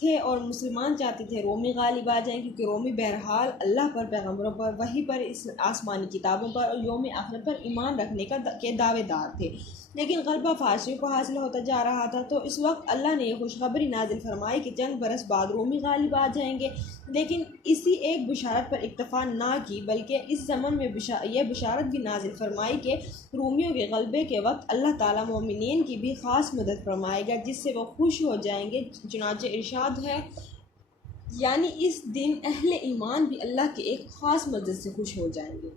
تھے اور مسلمان چاہتے تھے رومی غالب آ جائیں، کیونکہ رومی بہرحال اللہ پر، پیغمبروں پر، وحی پر، اس آسمانی کتابوں پر اور یوم آخرت پر ایمان رکھنے کے دعوے دار تھے، لیکن غلبہ فارسیوں کو حاصل ہوتا جا رہا تھا۔ تو اس وقت اللہ نے یہ خوشخبری نازل فرمائی کہ چند برس بعد رومی غالب آ جائیں گے، لیکن اسی ایک بشارت پر اکتفا نہ کی، بلکہ اس زمن میں یہ بشارت بھی نازل فرمائی کہ رومیوں کے غلبے کے وقت اللہ تعالیٰ مومنین کی بھی خاص مدد فرمائے گا، جس سے وہ خوش ہو جائیں گے۔ چنانچہ ارشاد ہے، یعنی اس دن اہل ایمان بھی اللہ کے ایک خاص مدد سے خوش ہو جائیں گے۔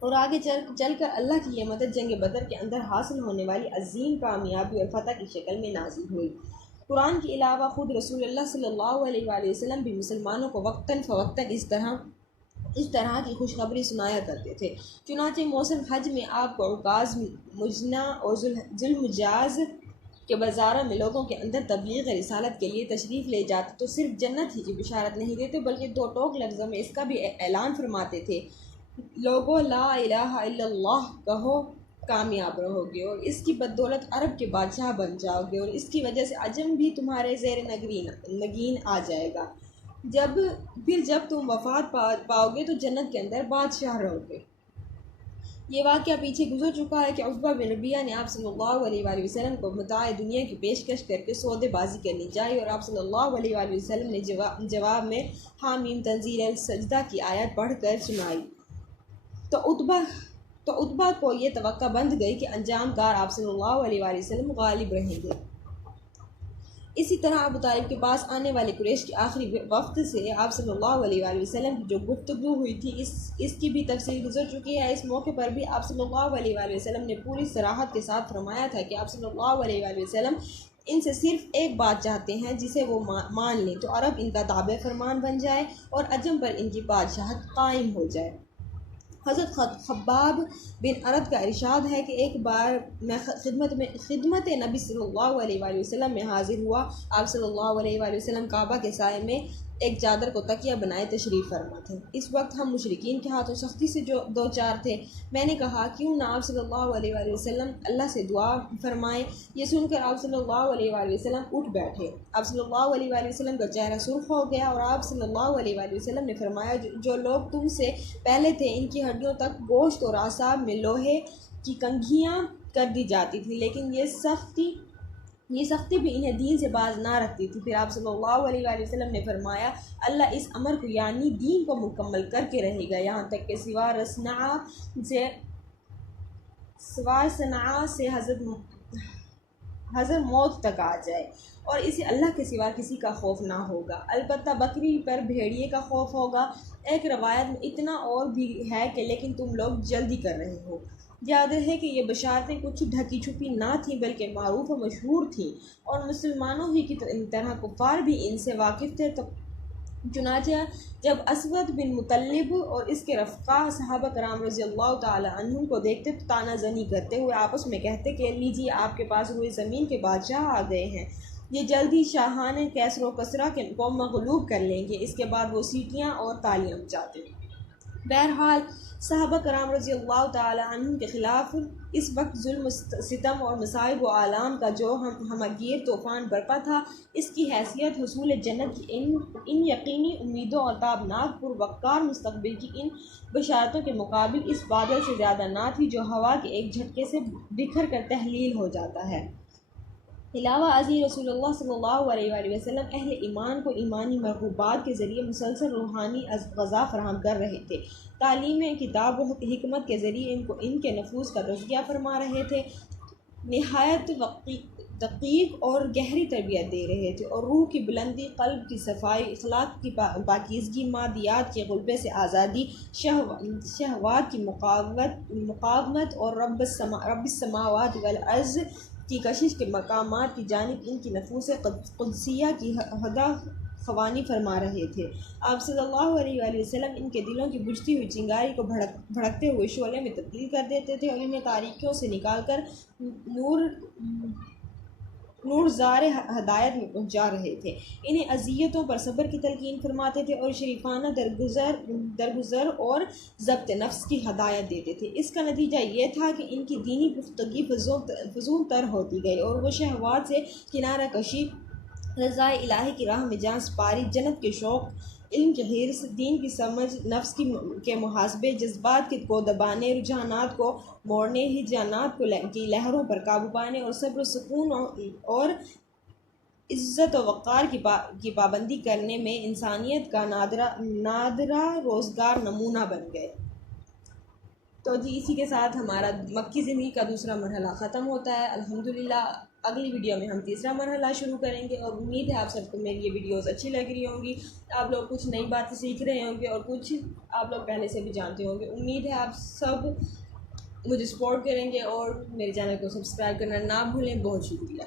اور آگے چل کر اللہ کی یہ مدد جنگ بدر کے اندر حاصل ہونے والی عظیم کامیابی اور فتح کی شکل میں نازل ہوئی۔ قرآن کے علاوہ خود رسول اللہ صلی اللہ علیہ وآلہ وسلم بھی مسلمانوں کو وقتاً فوقتاً اس طرح کی خوشخبری سنایا کرتے تھے۔ چنانچہ موسم حج میں آپ کو عکاظ، مجنہ اور ذوالمجاز کے بازاروں میں لوگوں کے اندر تبلیغ رسالت کے لیے تشریف لے جاتے تو صرف جنت ہی کی بشارت نہیں دیتے، بلکہ دو ٹوک لفظوں میں اس کا بھی اعلان فرماتے تھے، لوگو لا الہ الا اللہ کہو، کامیاب رہو گے اور اس کی بدولت عرب کے بادشاہ بن جاؤ گے، اور اس کی وجہ سے عجم بھی تمہارے زیر نگین آ جائے گا، جب تم وفات پاؤ گے تو جنت کے اندر بادشاہ رہو گے۔ یہ واقعہ پیچھے گزر چکا ہے کہ عقبہ بن ربیعہ نے آپ صلی اللہ علیہ وآلہ وسلم کو متاع دنیا کی پیشکش کر کے سودے بازی کرنی چاہیے، اور آپ صلی اللہ علیہ وآلہ وسلم نے جواب میں حامیم تنزیل السجدہ کی آیت پڑھ کر سنائی، تو عتبہ کو یہ توقع بند گئی کہ انجام کار آپ صلی اللہ علیہ وآلہ وسلم غالب رہیں گے۔ اسی طرح ابو طالب کے پاس آنے والے قریش کے آخری وفد سے آپ صلی اللہ علیہ وآلہ وسلم کی جو گفتگو ہوئی تھی، اس کی بھی تفصیل گزر چکی ہے۔ اس موقع پر بھی آپ صلی اللہ علیہ وآلہ وسلم نے پوری صراحت کے ساتھ فرمایا تھا کہ آپ صلی اللہ علیہ وآلہ وسلم ان سے صرف ایک بات چاہتے ہیں جسے وہ مان لیں تو عرب ان کا تابع فرمان بن جائے اور عجم پر ان کی بادشاہت قائم ہو جائے۔ حضرت خباب بن ارد کا ارشاد ہے کہ ایک بار میں خدمت نبی صلی اللہ علیہ وآلہ وسلم میں حاضر ہوا، آپ صلی اللہ علیہ وآلہ وسلم کعبہ کے سائے میں ایک چادر کو تکیہ بنائے تشریف فرما تھے۔ اس وقت ہم مشرکین کے ہاتھوں سختی سے جو دو چار تھے۔ میں نے کہا کیوں نہ آپ صلی اللہ علیہ وآلہ وسلم اللہ سے دعا فرمائیں۔ یہ سن کر آپ صلی اللہ علیہ وآلہ وسلم اٹھ بیٹھے۔ آپ صلی اللہ علیہ وآلہ وسلم کا چہرہ سرخ ہو گیا اور آپ صلی اللہ علیہ وآلہ وسلم نے فرمایا، جو لوگ تم سے پہلے تھے ان کی ہڈیوں تک گوشت اور اعصاب میں لوہے کی کنگھیاں کر دی جاتی تھی، لیکن یہ سختی بھی انہیں دین سے باز نہ رکھتی تھی۔ پھر آپ صلی اللہ علیہ وآلہ وسلم نے فرمایا، اللہ اس امر کو یعنی دین کو مکمل کر کے رہے گا، یہاں تک کہ سوار صنعاء سے حضر موت تک آ جائے، اور اسے اللہ کے سوا کسی کا خوف نہ ہوگا، البتہ بکری پر بھیڑیے کا خوف ہوگا۔ ایک روایت میں اتنا اور بھی ہے کہ لیکن تم لوگ جلدی کر رہے ہو۔ یاد رہے کہ یہ بشارتیں کچھ ڈھکی چھپی نہ تھیں بلکہ معروف و مشہور تھیں، اور مسلمانوں ہی کی طرح کفار بھی ان سے واقف تھے۔ چنانچہ جب اسود بن مطلب اور اس کے رفقا صحابہ کرام رضی اللہ تعالی عنہم کو دیکھتے تو تانا زنی کرتے ہوئے آپس میں کہتے کہ لیجیے آپ کے پاس روئے زمین کے بادشاہ آ گئے ہیں، یہ جلدی شاہان کیسر و کسرا کو مغلوب کر لیں گے۔ اس کے بعد وہ سیٹیاں اور تالیاں بجاتے۔ بہرحال صحابہ کرام رضی اللہ تعالی عنہم کے خلاف اس وقت ظلم، ستم اور مصائب و آلام کا جو ہمگیر طوفان برپا تھا، اس کی حیثیت حصول جنت کی ان یقینی امیدوں اور تابناک پروقار مستقبل کی ان بشارتوں کے مقابل اس بادل سے زیادہ نہ تھی جو ہوا کے ایک جھٹکے سے بکھر کر تحلیل ہو جاتا ہے۔ علاوہ ازیں رسول اللہ صلی اللہ علیہ وآلہ وسلم اہل ایمان کو ایمانی مرغوبات کے ذریعے مسلسل روحانی غذا فراہم کر رہے تھے، تعلیم کتاب و حکمت کے ذریعے ان کے نفوس کا تزکیہ فرما رہے تھے، نہایت دقیق اور گہری تربیت دے رہے تھے، اور روح کی بلندی، قلب کی صفائی، اخلاق کی پاکیزگی، مادیات کے غلبے سے آزادی، شہوات کی مقاومت اور رب السماوات والارض کی کشش کے مقامات کی جانب ان کی نفوس قدسیہ کی ہدہ خوانی فرما رہے تھے۔ آپ صلی اللہ علیہ وآلہ وسلم ان کے دلوں کی بجھتی ہوئی چنگاری کو بھڑکتے ہوئے شعلے میں تبدیل کر دیتے تھے اور انہیں تاریکیوں سے نکال کر نور زار ہدایت میں پہنچا رہے تھے، انہیں اذیتوں پر صبر کی تلقین فرماتے تھے اور شریفانہ درگزر اور ضبط نفس کی ہدایت دیتے تھے۔ اس کا نتیجہ یہ تھا کہ ان کی دینی پختگی فزون تر ہوتی گئی اور وہ شہوات سے کنارہ کشی رضا الہی کی راہ میں جان سپاری، جنت کے شوق، علم کے حرص، دین کی سمجھ، نفس کے محاسبے، جذبات کو دبانے، رجحانات کو موڑنے، ہجانات کی لہروں پر قابو پانے، اور صبر و سکون اور عزت و وقار کی پابندی کرنے میں انسانیت کا نادرہ روزگار نمونہ بن گئے۔ تو جی اسی کے ساتھ ہمارا مکی زندگی کا دوسرا مرحلہ ختم ہوتا ہے الحمدللہ۔ اگلی ویڈیو میں ہم تیسرا مرحلہ شروع کریں گے، اور امید ہے آپ سب کو میری یہ ویڈیوز اچھی لگ رہی ہوں گی، آپ لوگ کچھ نئی باتیں سیکھ رہے ہوں گے اور کچھ آپ لوگ پہلے سے بھی جانتے ہوں گے۔ امید ہے آپ سب مجھے سپورٹ کریں گے اور میرے چینل کو سبسکرائب کرنا نہ بھولیں۔ بہت شکریہ۔